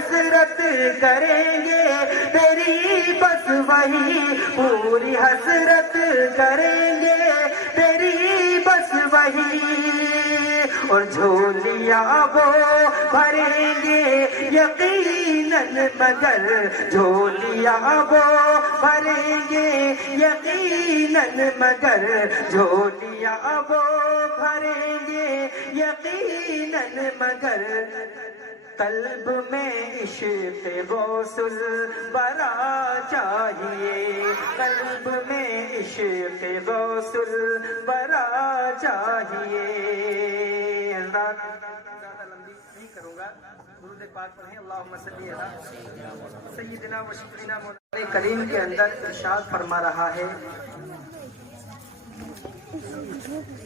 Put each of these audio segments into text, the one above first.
حسرت کریں گے تیری بس وہی، پوری حسرت کریں گے تیری بس وہی، اور جھولیاں وہ بھریں گے یقیناً مگر، جھولیاں وہ بھریں گے یقیناً مگر، جھولیاں وہ بھریں گے یقیناً مگر، قلب میں عشق غوث الورا چاہیے، قلب میں عشق غوث الورا چاہیے۔ زیادہ لمبی نہیں کروں گا، درود پاک پڑھیں، اللہم صلی علی سیدنا و شفیعنا مولانا کریم کے اندر ارشاد فرما رہا ہے،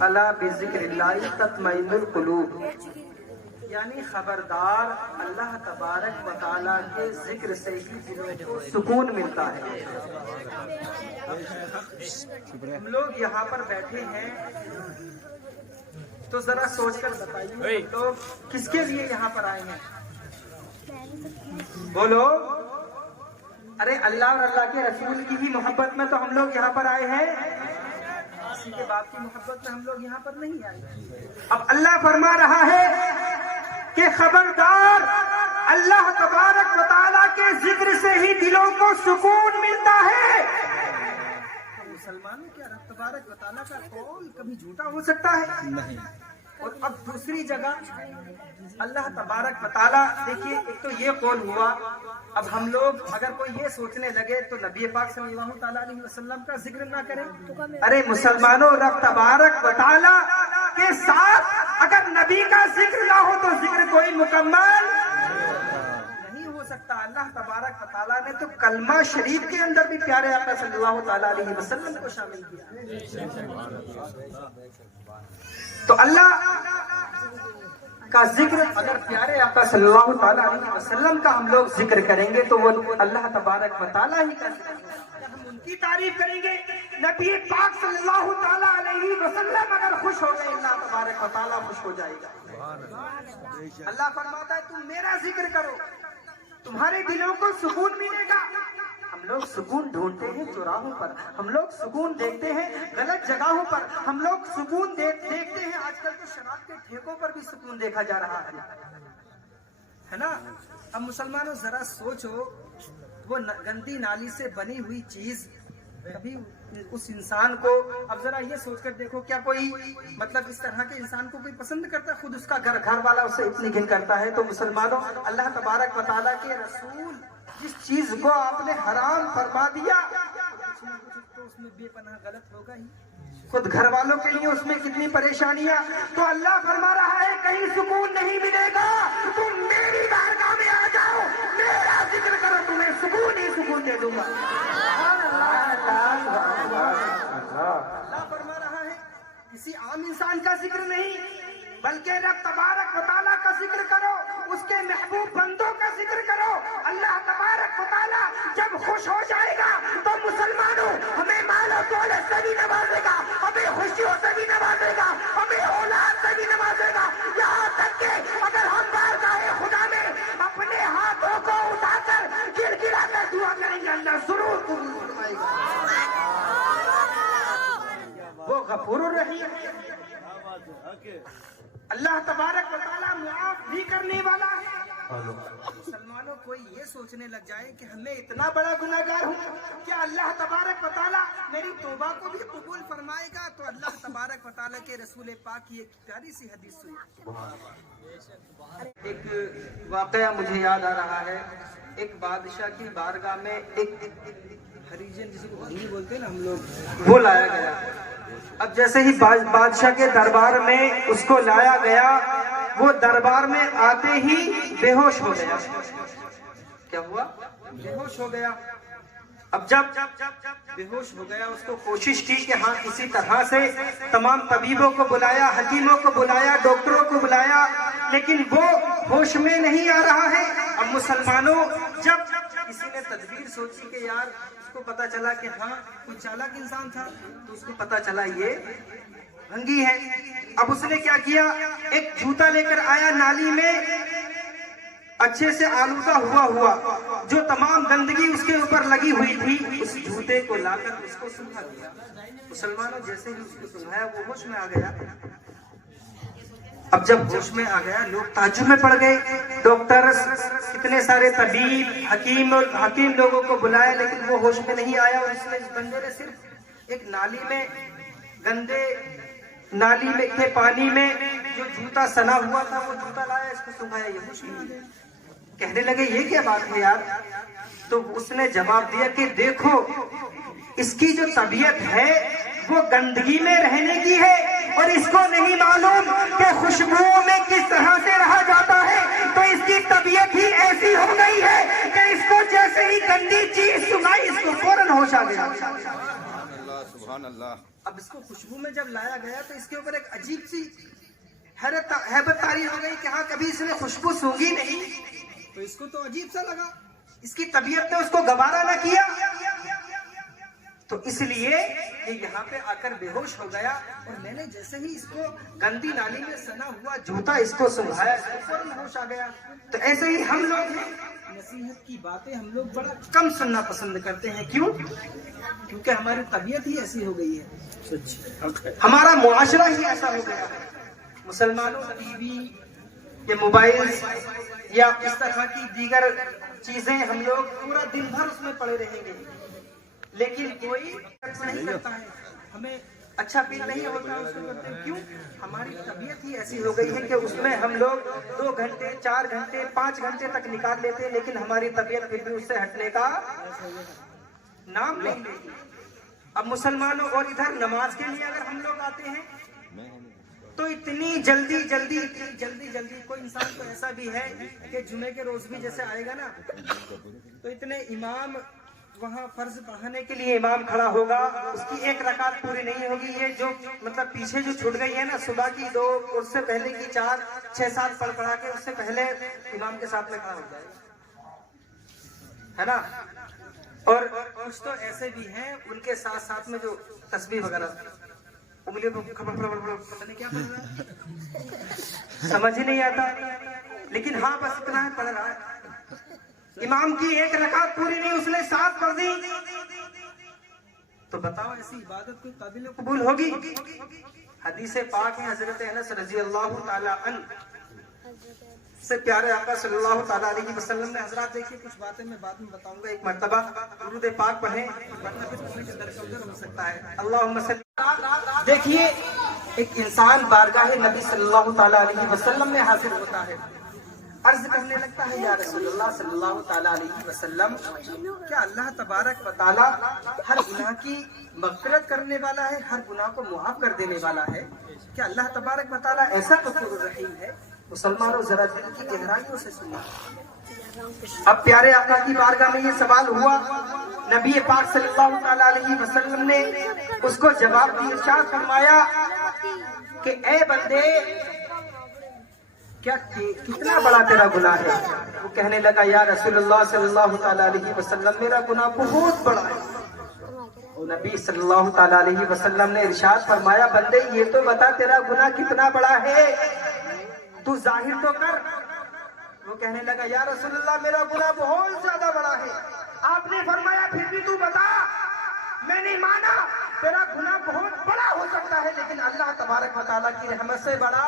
الا بذکر اللہ تطمئن القلوب، یعنی خبردار اللہ تبارک و تعالیٰ کے ذکر سے ہی دلوں کو سکون ملتا ہے۔ ہم لوگ یہاں پر بیٹھے ہیں تو ذرا سوچ کر بتائیے ہم لوگ کس کے لیے یہاں پر آئے ہیں؟ بولو، ارے اللہ اور اللہ کے رسول کی ہی محبت میں تو ہم لوگ یہاں پر آئے ہیں، کسی کے باپ کی محبت میں ہم لوگ یہاں پر نہیں آئے۔ اب اللہ فرما رہا ہے کہ خبردار اللہ تبارک و تعالیٰ کے ذکر سے ہی دلوں کو سکون ملتا ہے۔ مسلمانوں کیا رب تبارک و تعالیٰ کا قول کبھی جھوٹا ہو سکتا ہے؟ نہیں۔ اور اب دوسری جگہ اللہ تبارک و تعالیٰ، دیکھیے ایک تو یہ قول ہوا، اب ہم لوگ اگر کوئی یہ سوچنے لگے تو نبی پاک صلی اللہ تعالیٰ علیہ وسلم کا ذکر نہ کریں؟ ارے مسلمانوں، رب تبارک و تعالیٰ کے ساتھ اگر نبی کا ذکر نہ ہو تو ذکر کوئی مکمل نہیں ہو سکتا۔ اللہ تبارک و تعالیٰ نے تو کلمہ شریف کے اندر بھی پیارے آقا صلی اللہ تعالیٰ علیہ وسلم کو شامل کیا۔ تو اللہ کا ذکر اگر پیارے آقا صلی اللہ تعالیٰ علیہ وسلم کا ہم لوگ ذکر کریں گے تو وہ اللہ تبارک و تعالیٰ ہی کا ذکر ہے۔ ہم ان کی تعریف کریں گے، نبی پاک صلی اللہ تعالیٰ علیہ وسلم اگر خوش ہو گئے اللہ تبارک و تعالیٰ خوش ہو جائے گا۔ اللہ فرماتا ہے تم میرا ذکر کرو، تمہارے دلوں کو سکون ملے گا۔ ہم لوگ سکون ڈھونڈتے ہیں چوراہوں پر، ہم لوگ سکون دیکھتے ہیں غلط جگہوں پر، ہم لوگ سکون دیکھتے ہیں آج کل تو شراب کے ٹھیکوں پر بھی سکون دیکھا جا رہا ہے نا۔ اب مسلمانوں ذرا سوچو، وہ گندی نالی سے بنی ہوئی چیز کبھی اس انسان کو، اب ذرا یہ سوچ کر دیکھو کیا کوئی مطلب اس طرح کے انسان کو کوئی پسند کرتا ہے؟ خود اس کا گھر والا اسے اتنی گھن کرتا ہے۔ تو مسلمانوں، اللہ تبارک و تعالیٰ کے رسول جس چیز کو آپ نے حرام فرما دیا تو اس میں بے پناہ غلط ہوگا ہی، خود گھر والوں کے لیے اس میں کتنی پریشانیاں۔ تو اللہ فرما رہا ہے کہیں سکون نہیں ملے گا، تم میری بارگاہ میں آ جاؤ، میرا ذکر کرو، تمہیں سکون ہی سکون دے دوں گا۔ اللہ فرما رہا ہے کسی عام انسان کا ذکر نہیں بلکہ رب تبارک و تعالیٰ کا ذکر کرو، اس کے محبوب بندوں کا ذکر کرو۔ اللہ تبارک و تعالیٰ جب خوش ہو جائے گا تو مسلمانوں ہمیں مال و دولت سے بھی نوازے گا، ہمیں خوشیوں سے بھی نوازے گا، ہمیں اولاد سے بھی نوازے گا، یہاں تک کہ اگر ہم بارگاہ خدا میں اپنے ہاتھوں کو اٹھا کر گر گرا کر دعا کریں گے اللہ ضرور قبول فرمائے گا۔ وہ غفور الرحیم ہے، اللہ تبارک و تعالیٰ معاف بھی کرنے والا ہے۔ مسلمانوں کوئی یہ سوچنے لگ جائے کہ ہمیں اتنا بڑا گناہگار ہوں، کیا اللہ تبارک و تعالیٰ میری توبہ کو بھی قبول فرمائے گا؟ تو اللہ تبارک و تعالیٰ کے رسول پاک کی ایک پیاری سی حدیث سنی۔ ایک واقعہ مجھے یاد آ رہا ہے، ایک بادشاہ کی بارگاہ میں ایک ہریجن جس کو ہری بولتے ہیں نا ہم لوگ، وہ لایا گیا۔ اب جیسے ہی بادشاہ کے دربار میں اس کو لایا گیا، وہ دربار میں آتے ہی بے ہوش ہو گیا۔ کیا ہوا؟ بے ہوش ہو گیا۔ اب جب بے ہوش ہو گیا، اس کو کوشش کی کہ ہاں کسی طرح سے تمام طبیبوں کو بلایا، حکیموں کو بلایا، ڈاکٹروں کو بلایا، لیکن وہ ہوش میں نہیں آ رہا ہے۔ اب مسلمانوں، جب کسی نے تدبیر سوچی کہ یار اس کو پتا چلا کہ ہاں کوئی چالاک انسان تھا، تو اس کو پتا چلا یہ بھنگی ہے۔ اب اس نے کیا کیا، ایک جوتا لے کر آیا نالی میں، اچھے سے آلودہ ہوا جو تمام گندگی اس کے اوپر لگی ہوئی تھی، اس جوتے کو لا کر اس کو سنگھا دیا۔ مسلمانوں جیسے ہی اس کو سنگھایا وہ ہوش میں آ گیا۔ اب جب ہوش میں آ گیا لوگ تعجب میں پڑ گئے، ڈاکٹر کتنے سارے طبیب حکیم لوگوں کو بلائے لیکن وہ ہوش میں نہیں آیا، اور اس بندے نے صرف ایک نالی میں گندے نالی میں کے پانی میں جو جوتا سنا ہوا تھا وہ جوتا لایا، اس کو سنگھایا، یہ ہوش میں آ گیا۔ کہنے لگے یہ کیا بات ہے یار؟ تو اس نے جواب دیا کہ دیکھو اس کی جو طبیعت ہے وہ گندگی میں رہنے کی ہے، اور اس کو نہیں معلوم کہ خوشبوؤں میں کس طرح سے رہا جاتا ہے، تو اس کی طبیعت ہی ایسی ہو گئی ہے کہ اس کو جیسے ہی گندی چیز سنائی اس کو فوراً ہوش آ گیا۔ سبحان اللہ۔ اب اس کو خوشبو میں جب لایا گیا تو اس کے اوپر ایک عجیب سی ہیبت طاری ہو گئی کہ ہاں کبھی اس نے خوشبو سونگھی نہیں، تو اس کو تو عجیب سا لگا، اس کی طبیعت نے اس کو گوارا نہ کیا، تو اس لیے یہ یہاں پہ آ کر بے ہوش ہو گیا، اور میں نے جیسے ہی اس کو گندی نالی میں سنا ہوا جوتا اس کو سنگھایا اس کو فوراً ہوش آ گیا۔ تو ایسے ہی ہم لوگ ہیں، نصیحت کی باتیں ہم لوگ بڑا کم سننا پسند کرتے ہیں، کیوں؟ کیونکہ ہماری طبیعت ہی ایسی ہو گئی ہے، ہمارا معاشرہ ہی ایسا ہو گیا ہے۔ مسلمانوں ٹی وی یا موبائل یا اس طرح کی دیگر چیزیں ہم لوگ پورا دن بھر اس میں پڑے رہیں گے، لیکن کوئی نہیں کرتا ہے، ہمیں اچھا فیل نہیں ہوتا اس کو کرتے ہیں، کیوں؟ ہماری طبیعت ہی ایسی ہو گئی ہے کہ اس میں ہم لوگ 2 گھنٹے 4 گھنٹے 5 گھنٹے تک نکال لیتے ہیں، لیکن ہماری طبیعت پھر بھی اس سے ہٹنے کا نام نہیں لیتی۔ اب مسلمانوں اور ادھر نماز کے لیے اگر ہم لوگ آتے ہیں تو اتنی جلدی کوئی انسان تو ایسا بھی ہے کہ جمعے کے روز بھی جیسے آئے گا نا تو اتنے امام وہاں فرض پڑھانے کے لیے امام کھڑا ہوگا، اس کی 1 رکعت پوری نہیں ہوگی، یہ جو مطلب پیچھے جو چھوٹ گئی ہے نا صبح کی 2 اور اس سے پہلے کی 4 6 7 پڑھا کے اس سے پہلے امام کے ساتھ میں کھڑا ہو جائے گا، ہے نا؟ اور کچھ تو ایسے بھی ہیں ان کے ساتھ میں جو تسبیح وغیرہ انگلیوں پہ پتہ نہیں کیا پڑھ رہا ہے، سمجھ ہی نہیں آتا، لیکن ہاں بس اتنا ہے پڑھ رہا ہے۔ امام کی 1 رکعت پوری نہیں، اس نے 7 پڑھ دی، تو بتاؤ ایسی عبادت کوئی قابل قبول ہوگی؟ حدیث پاک ہے حضرت انس رضی اللہ تعالی عنہ سے پیارے آقا صلی اللہ تعالیٰ علیہ وسلم نے، حضرات دیکھیے کچھ باتیں میں بعد میں بتاؤں گا، ایک مرتبہ درود پاک پڑھیں ورنہ پھر پوچھنے کے درجہ ادھر ہو سکتا ہے۔ اللہم صلی، دیکھیے ایک انسان بارگاہ نبی صلی اللہ تعالیٰ علیہ وسلم میں حاضر ہوتا ہے، عرض کرنے لگتا ہے یا رسول اللہ صلی اللہ تعالیٰ علیہ وسلم، کیا اللہ تبارک و تعالیٰ ہر گناہ کی مغفرت کرنے والا ہے، ہر گناہ کو معاف کر دینے والا ہے؟ کیا اللہ تبارک و تعالیٰ ایسا غفور الرحیم ہے؟ مسلمانوں ذرا دل کی گہرائیوں سے سنیں۔ اب پیارے آقا کی بارگاہ میں یہ سوال ہوا، نبی پاک صلی اللہ تعالیٰ علیہ وسلم نے اس کو جواب دی، ارشاد فرمایا کہ اے بندے کیا کتنا بڑا تیرا گناہ ہے؟ وہ کہنے لگا یا رسول اللہ صلی اللہ تعالیٰ علیہ وسلم میرا گناہ بہت بڑا ہے۔ نبی صلی اللہ تعالیٰ علیہ وسلم نے ارشاد فرمایا بندے یہ تو بتا تیرا گناہ کتنا بڑا ہے، تو ظاہر تو کر۔ وہ کہنے لگا یا رسول اللہ میرا گناہ بہت زیادہ بڑا ہے۔ آپ نے فرمایا پھر بھی تو بتا۔ میں نہیں مانا، تیرا گناہ بہت بڑا ہو سکتا ہے لیکن اللہ تبارک و تعالیٰ کی رحمت سے بڑا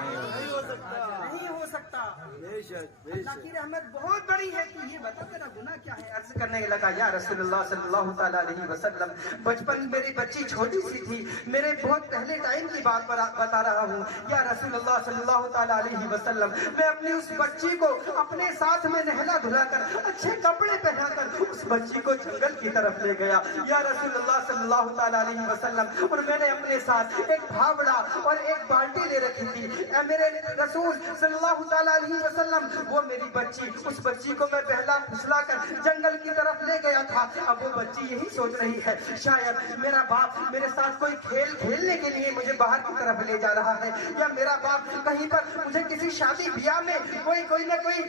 نہیں ہو سکتا۔ اللہ کی رحمت بہت بڑی ہے، تو یہ بتا تیرا گناہ کیا ہے؟ عرض کرنے لگا یا رسول اللہ صلی اللہ تعالیٰ علیہ وسلم بچپن میری بچی چھوٹی سی تھی، میرے بہت پہلے ٹائم کی بات بتا رہا ہوں یا رسول اللہ صلی اللہ تعالیٰ علیہ وسلم، میں اپنی اس بچی کو اپنے ساتھ میں نہلا دھلا کر اچھے کپڑے پہنا کر اس بچی کو جنگل کی طرف لے گیا یا رسول اللہ صلی اللہ تعالیٰ علیہ وسلم، اور میں نے اپنے ساتھ ایک بھاوڑا اور ایک بالٹی لے رکھی تھی۔ اے میرے رسول صلی اللہ تعالیٰ علیہ وسلم، وہ میری بچی، اس بچی کو میں بہلا پھسلا کر جنگل کی طرف لے گیا تھا۔ اب وہ بچی یہی سوچ رہی ہے شاید میرا باپ میرے ساتھ کوئی کھیل کھیلنے کے لیے مجھے باہر کی طرف لے جا رہا ہے، یا میرا باپ کہیں پر مجھے کسی شادی بیاہ میں کوئی نہ کوئی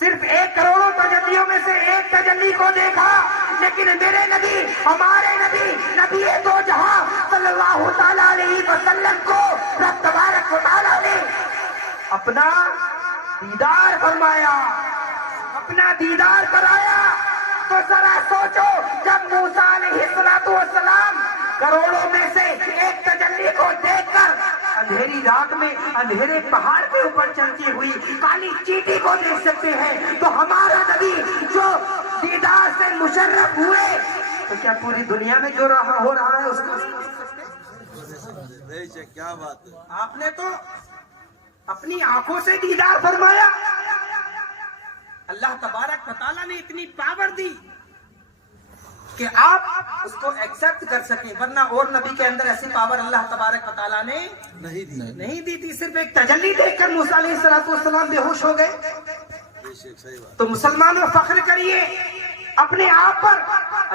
صرف 1 کروڑوں تجلیوں میں سے ایک تجلی کو دیکھا، لیکن میرے نبی، ہمارے نبی، نبی دو جہاں صلی اللہ تعالیٰ علیہ وسلم کو رب تبارک و تعالیٰ نے اپنا دیدار فرمایا، اپنا دیدار کرایا۔ تو ذرا سوچو، جب موسیٰ علیہ السلام کروڑوں میں سے ایک تجلی کو دیکھ کر اندھیری رات میں اندھیرے پہاڑ کے اوپر چلتی ہوئی کالی چیٹی کو دیکھ سکتے ہیں، تو ہمارا نبی جو دیدار سے مشرف ہوئے، تو کیا پوری دنیا میں جو ہو رہا ہے اس کو نہیں دیکھ سکتے؟ کیا بات ہے، آپ نے تو اپنی آنکھوں سے دیدار فرمایا۔ اللہ تبارک و تعالیٰ نے اتنی پاور دی کہ آپ اس کو ایکسپٹ کر سکیں، ورنہ اور نبی کے اندر ایسی پاور اللہ تبارک و تعالیٰ نے نہیں دی تھی۔ صرف ایک تجلی دیکھ کر موسیٰ علیہ السلام بے ہوش ہو گئے۔ تو مسلمانوں فخر کریے اپنے آپ پر،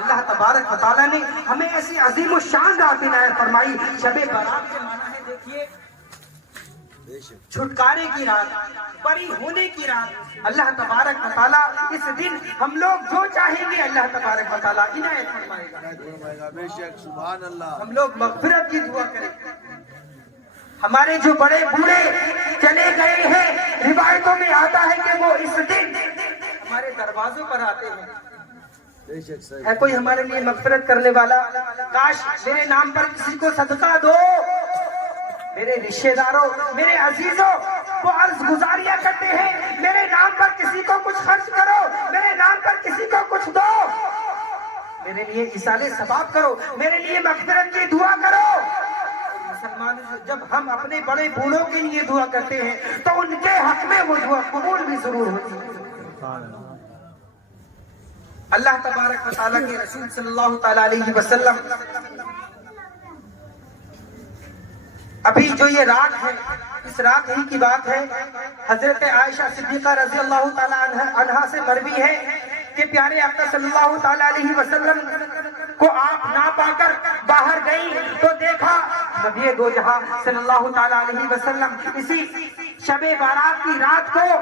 اللہ تبارک و تعالیٰ نے ہمیں ایسی عظیم الشان رات عنایت فرمائی۔ شب برات کے معنی ہے، دیکھیے، چھٹکارے کی رات، بری ہونے کی رات۔ اللہ تبارک و تعالیٰ اس دن ہم لوگ جو چاہیں گے اللہ تبارک و تعالیٰ عنایت فرمائے گا۔ بے شک، سبحان اللہ۔ ہم لوگ مغفرت کی دعا کریں۔ ہمارے جو بڑے بوڑھے چلے گئے ہیں، روایتوں میں آتا ہے کہ وہ اس دن ہمارے دروازوں پر آتے ہیں۔ ہے کوئی ہمارے لیے مغفرت کرنے والا؟ کاش میرے نام پر کسی کو صدقہ دو۔ میرے رشتہ داروں، میرے عزیزوں، وہ عرض گزاریاں کرتے ہیں، میرے نام پر کسی کو کچھ خرچ کرو، میرے نام پر کسی کو کچھ دو، میرے لیے ایصال ثواب کرو، میرے لیے مغفرت کی دعا کرو۔ مسلمانوں، جب ہم اپنے بڑے بوڑھوں کے لیے دعا کرتے ہیں تو ان کے حق میں وہ دعا قبول بھی ضرور ہوتی ہے۔ اللہ تبارک و تعالیٰ کے رسول صلی اللہ تعالیٰ علیہ وسلم، ابھی جو یہ رات ہے، اس رات ہی کی بات ہے، حضرت عائشہ صدیقہ رضی اللہ تعالیٰ عنہا سے مروی ہے کہ پیارے آقا صلی اللہ تعالیٰ علیہ وسلم کو آپ نہ پا کر باہر گئی تو دیکھا نبی دو جہاں صلی اللہ تعالیٰ علیہ وسلم اسی شب بارات کی رات کو